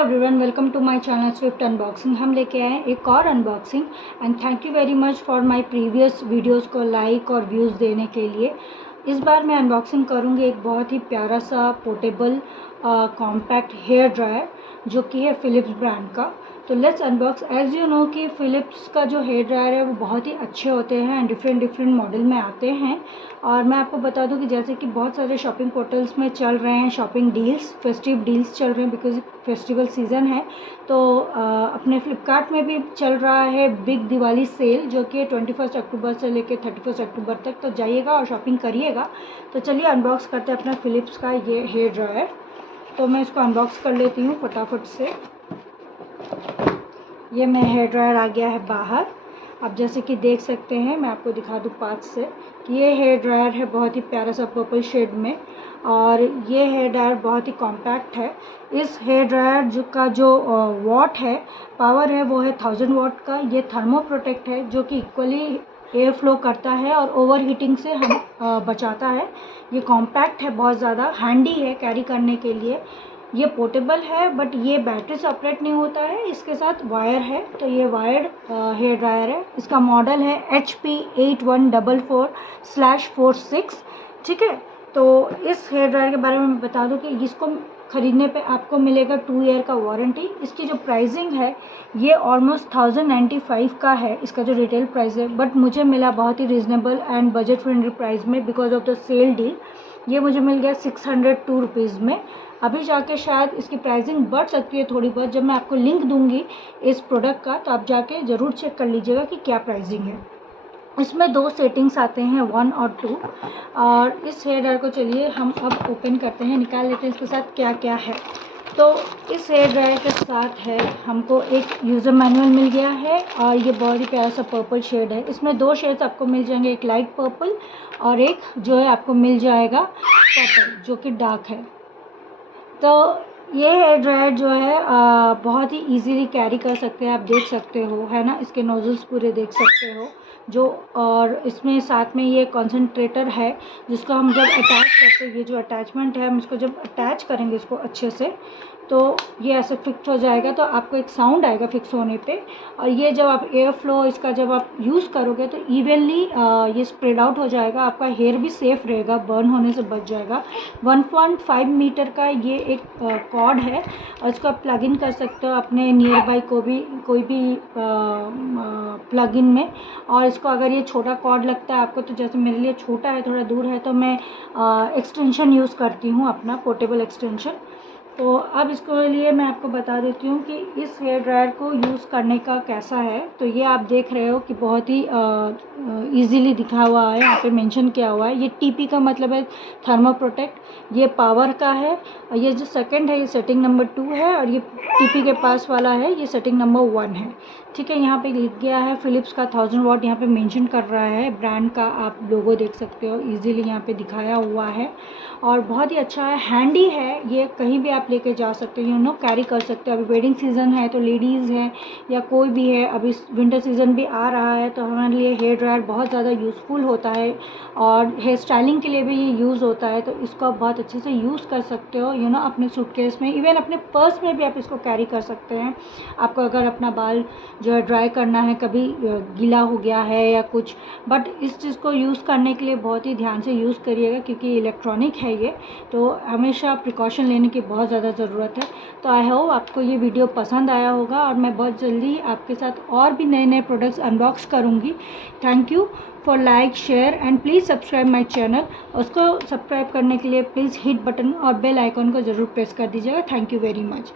Everyone, welcome to my channel Swift unboxing. हम लेके आए हैं एक और unboxing and thank you very much for my previous videos को लाइक और व्यूज़ देने के लिए। इस बार मैं अनबॉक्सिंग करूंगी एक बहुत ही प्यारा सा पोर्टेबल कॉम्पैक्ट हेयर ड्रायर जो कि है फ़िलिप्स ब्रांड का। तो let's unbox. As you know कि फ़िलिप्स का जो हेयर ड्रायर है वो बहुत ही अच्छे होते हैं एंड डिफरेंट मॉडल में आते हैं। और मैं आपको बता दूं कि जैसे कि बहुत सारे शॉपिंग पोर्टल्स में चल रहे हैं शॉपिंग डील्स, फेस्टिव डील्स चल रहे हैं बिकॉज फेस्टिवल सीज़न है। तो अपने फ्लिपकार्ट में भी चल रहा है बिग दिवाली सेल जो कि 21 अक्टूबर से लेकर 31 अक्टूबर तक। तो जाइएगा और शॉपिंग करिएगा। तो चलिए अनबॉक्स करते हैं अपना फ़िलिप्स का ये हेयर ड्रायर। तो मैं इसको अनबॉक्स कर लेती हूँ फटाफट से। ये मेरा हेयर ड्रायर आ गया है बाहर। आप जैसे कि देख सकते हैं, मैं आपको दिखा दूँ पास से कि ये हेयर ड्रायर है बहुत ही प्यारा सा पर्पल शेड में। और ये हेयर ड्रायर बहुत ही कॉम्पैक्ट है। इस हेयर ड्रायर जो वॉट है, पावर है, वो है 1000 वॉट का। ये थर्मो प्रोटेक्ट है जो कि इक्वली एयर फ्लो करता है और ओवर हीटिंग से हम बचाता है। ये कॉम्पैक्ट है, बहुत ज़्यादा हैंडी है कैरी करने के लिए। ये पोर्टेबल है बट ये बैटरी से ऑपरेट नहीं होता है, इसके साथ वायर है। तो ये वायर्ड हेयर ड्रायर है। इसका मॉडल है HP 8144/46। ठीक है। तो इस हेयर ड्रायर के बारे में मैं बता दूं कि इसको ख़रीदने पे आपको मिलेगा 2 ईयर का वारंटी। इसकी जो प्राइसिंग है ये ऑलमोस्ट 1095 का है, इसका जो रिटेल प्राइस है। बट मुझे मिला बहुत ही reasonable and budget friendly price में because of the sale deal. ये मुझे मिल गया 602 रुपीज़ में। अभी जाके शायद इसकी प्राइसिंग बढ़ सकती है थोड़ी बहुत। जब मैं आपको लिंक दूंगी इस प्रोडक्ट का तो आप जाके ज़रूर चेक कर लीजिएगा कि क्या प्राइसिंग है। इसमें 2 सेटिंग्स आते हैं, 1 और 2। और इस हेयर ड्रायर को चलिए हम अब ओपन करते हैं, निकाल लेते हैं इसके साथ क्या क्या है। तो इस हेयर ड्रायर के साथ है हमको एक यूज़र मैनुअल मिल गया है और ये बहुत ही प्यारा सा पर्पल शेड है। इसमें 2 शेड्स आपको मिल जाएंगे, एक लाइट पर्पल और एक जो है आपको मिल जाएगा पर्पल जो कि डार्क है। तो ये हेयर ड्रायर जो है बहुत ही इजीली कैरी कर सकते हैं, आप देख सकते हो, है ना। इसके नोजल्स पूरे देख सकते हो जो। और इसमें साथ में ये कॉन्सेंट्रेटर है जिसको हम जब अटैच करते हैं, ये जो अटैचमेंट है हम इसको जब अटैच करेंगे इसको अच्छे से तो ये ऐसे फिक्स हो जाएगा। तो आपको एक साउंड आएगा फिक्स होने पे। और ये जब आप एयर फ्लो इसका जब आप यूज़ करोगे तो इवनली ये स्प्रेड आउट हो जाएगा। आपका हेयर भी सेफ़ रहेगा, बर्न होने से बच जाएगा। 1.5 मीटर का ये एक कॉर्ड है और इसको आप प्लग इन कर सकते हो अपने नियर बाई कोई भी प्लग इन में। और इसको अगर ये छोटा कॉर्ड लगता है आपको, तो जैसे मेरे लिए छोटा है, थोड़ा दूर है, तो मैं एक्सटेंशन यूज़ करती हूँ अपना पोर्टेबल एक्सटेंशन। तो अब इसके लिए मैं आपको बता देती हूँ कि इस हेयर ड्रायर को यूज़ करने का कैसा है। तो ये आप देख रहे हो कि बहुत ही इजीली दिखा हुआ है, यहाँ पे मेंशन किया हुआ है। ये TP का मतलब है थर्मो प्रोटेक्ट। ये पावर का है और ये जो सेकंड है ये सेटिंग नंबर 2 है और ये TP के पास वाला है ये सेटिंग नंबर 1 है। ठीक है। यहाँ पे लिख गया है फ़िलिप्स का 1000 वॉट, यहाँ पे मेंशन कर रहा है ब्रांड का, आप लोगो देख सकते हो, इजीली यहाँ पे दिखाया हुआ है। और बहुत ही अच्छा है, हैंडी है, ये कहीं भी आप लेके जा सकते हो, कैरी कर सकते हो। अभी वेडिंग सीज़न है तो लेडीज़ हैं या कोई भी है, अभी विंटर सीज़न भी आ रहा है तो हमारे लिए हेयर ड्रायर बहुत ज़्यादा यूज़फुल होता है और हेयर स्टाइलिंग के लिए भी ये यूज़ होता है। तो इसको आप बहुत अच्छे से यूज़ कर सकते हो, अपने सूटकेस में, इवन अपने पर्स में भी आप इसको कैरी कर सकते हैं। आपको अगर अपना बाल जो है ड्राई करना है, कभी गीला हो गया है या कुछ, बट इस चीज़ को यूज़ करने के लिए बहुत ही ध्यान से यूज़ करिएगा क्योंकि इलेक्ट्रॉनिक है ये, तो हमेशा प्रिकॉशन लेने की बहुत ज़्यादा ज़रूरत है। तो आई होप आपको ये वीडियो पसंद आया होगा और मैं बहुत जल्दी आपके साथ और भी नए प्रोडक्ट्स अनबॉक्स करूँगी। Thank you for like, share and please subscribe my channel. उसको सब्सक्राइब करने के लिए प्लीज़ हिट बटन और बेल आइकॉन को ज़रूर प्रेस कर दीजिएगा। Thank you very much.